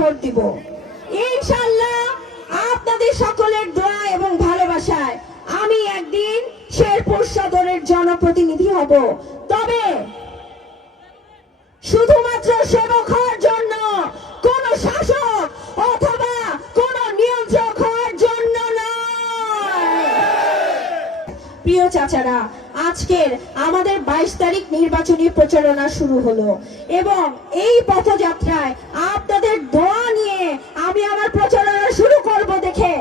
Vote দিব ইনশাআল্লাহ। আপনাদের সকলের দোয়া এবং ভালোবাসায় আমি একদিন শেরপুর সদরের জনপ্রতিনিধি হব, তবে শুধুমাত্র সেবক হওয়ার জন্য, কোন শাসক অথবা কোন নিয়ন্ত্রক হওয়ার জন্য নয়। প্রিয় চাচারা, আজকের আমাদের 22 তারিখ নির্বাচনী প্রচারণা শুরু হলো এবং এই পথযাত্রায় আপনাদের দোয়া নিয়ে আমি আমার প্রচারণা শুরু করব। দেখে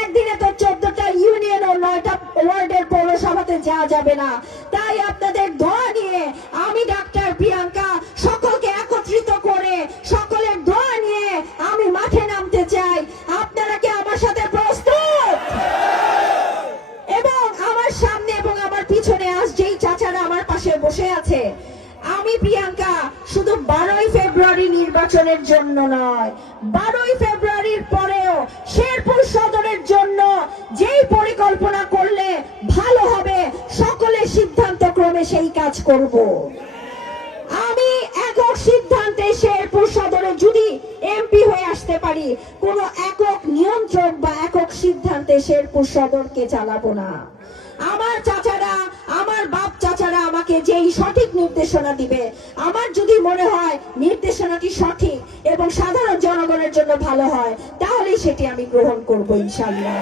একদিনে তো 14টা ইউনিয়ন ও 9টা ওয়ার্ডের পৌরসভাতে যাওয়া যাবে না, তাই আপনাদের দোয়া নিয়ে আমি ডাক্তার প্রিয়াঙ্কা সকলকে একত্রিত করে সকলের দোয়া নিয়ে আমি মাঠে নামতে চাই। আপনারা কি আমার সাথে প্রস্তুত? এবং আমার সামনে এবং আমার পিছনে আজ যেই চাচারা আমার পাশে বসে আছে, আমি প্রিয়াঙ্কা শুধু 12ই ফেব্রুয়ারি নির্বাচনের জন্য নয়, 12ই ফেব্রুয়ারির পরেও শেরপুর সদরের জন্য যেই পরিকল্পনা করলে ভালো হবে সকলের সিদ্ধান্ত ক্রমে সেই কাজ করব। আমি একক সিদ্ধান্তে শেরপুর সদরে যদি এমপি হয়ে আসতে পারি, কোনো একক নিয়ন্ত্রক বা একক সিদ্ধান্তে শেরপুর সদরকে চালাবো না। আমার চাচারা, আমার বাপ চাচারা আমাকে যেই সঠিক নির্দেশনা দিবে, আমার যদি মনে হয় নির্দেশনাটি সঠিক এবং সাধারণ জনগণের জন্য ভালো হয়, তাহলে সেটি আমি গ্রহণ করব ইনশাআল্লাহ।